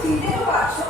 aqui, eu acho.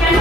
কেন